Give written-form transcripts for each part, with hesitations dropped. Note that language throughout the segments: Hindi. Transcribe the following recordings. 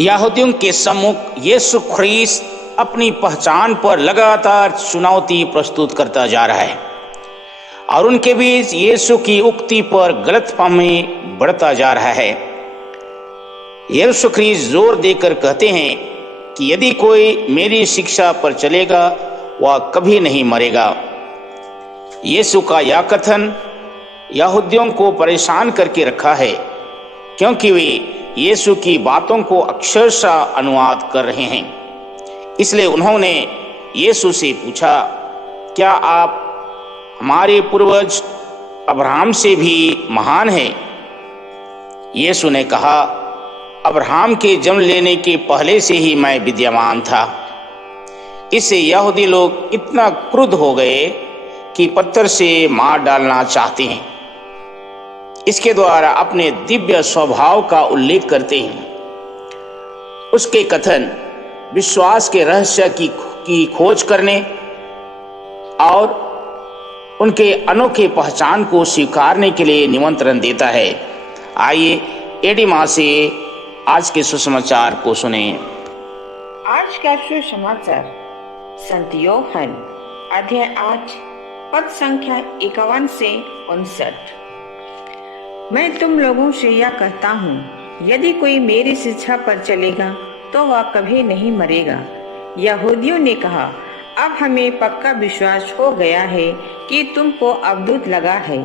यहूदियों के सम्मुख यीशु ख्रीस्त अपनी पहचान पर लगातार चुनौती प्रस्तुत करता जा रहा है और उनके बीच यीशु की उक्ति पर गलतफहमी बढ़ता जा रहा है। यीशु ख्रीस्त जोर देकर कहते हैं कि यदि कोई मेरी शिक्षा पर चलेगा वह कभी नहीं मरेगा। यीशु का यह कथन यहूदियों को परेशान करके रखा है, क्योंकि वे यीशु की बातों को अक्षरशः अनुवाद कर रहे हैं। इसलिए उन्होंने यीशु से पूछा, क्या आप हमारे पूर्वज अब्राहम से भी महान हैं? यीशु ने कहा, अब्राहम के जन्म लेने के पहले से ही मैं विद्यमान था। इससे यहूदी लोग इतना क्रुद्ध हो गए कि पत्थर से मार डालना चाहते हैं। इसके द्वारा अपने दिव्य स्वभाव का उल्लेख करते हैं। उसके कथन विश्वास के रहस्य की खोज करने और उनके अनोखे पहचान को स्वीकारने के लिए निमंत्रण देता है। आइए एडिमा से आज के सुसमाचार को सुने। आज का सुसमाचार संत यूहन्ना अध्याय 8 पद संख्या 51 से 59। मैं तुम लोगों से यह कहता हूँ, यदि कोई मेरी शिक्षा पर चलेगा तो वह कभी नहीं मरेगा। यहूदियों ने कहा, अब हमें पक्का विश्वास हो गया है कि तुमको अद्भुत लगा है।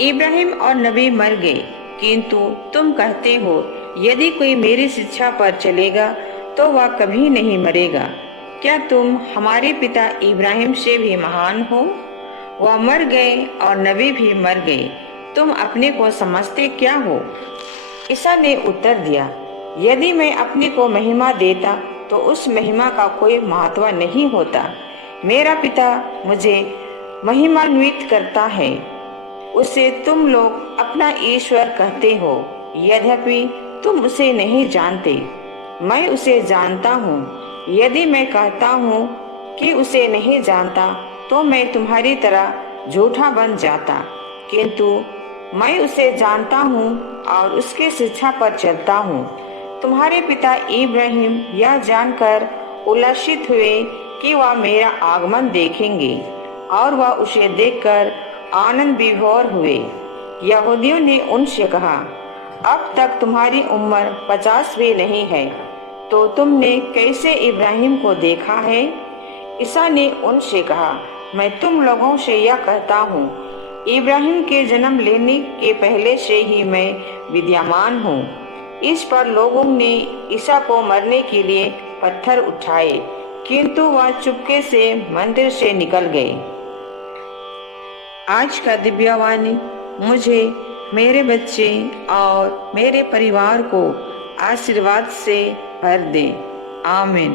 इब्राहिम और नबी मर गए, किंतु तुम कहते हो यदि कोई मेरी शिक्षा पर चलेगा तो वह कभी नहीं मरेगा। क्या तुम हमारे पिता इब्राहिम से भी महान हो? वह मर गए और नबी भी मर गए, तुम अपने को समझते क्या हो? ईसा ने उत्तर दिया, यदि मैं अपने को महिमा देता तो उस महिमा का कोई महत्व नहीं होता। मेरा पिता मुझे महिमान्वित करता है, उसे तुम लोग अपना ईश्वर कहते हो, यद्यपि तुम उसे नहीं जानते। मैं उसे जानता हूँ। यदि मैं कहता हूँ कि उसे नहीं जानता तो मैं तुम्हारी तरह झूठा बन जाता, किंतु मैं उसे जानता हूँ और उसके शिक्षा पर चलता हूँ। तुम्हारे पिता इब्राहिम यह जानकर उल्लसित हुए कि वह मेरा आगमन देखेंगे और वह उसे देखकर आनंद विभोर हुए। यहूदियों ने उनसे कहा, अब तक तुम्हारी उम्र 50 भी नहीं है, तो तुमने कैसे इब्राहिम को देखा है? ईसा ने उनसे कहा, मैं तुम लोगों से यह कहता हूँ, इब्राहिम के जन्म लेने के पहले से ही मैं विद्यमान हूँ। इस पर लोगों ने ईसा को मरने के लिए पत्थर उठाए, किंतु वह चुपके से मंदिर से निकल गए। आज का दिव्यवाणी मुझे, मेरे बच्चे और मेरे परिवार को आशीर्वाद से भर दे। आमीन।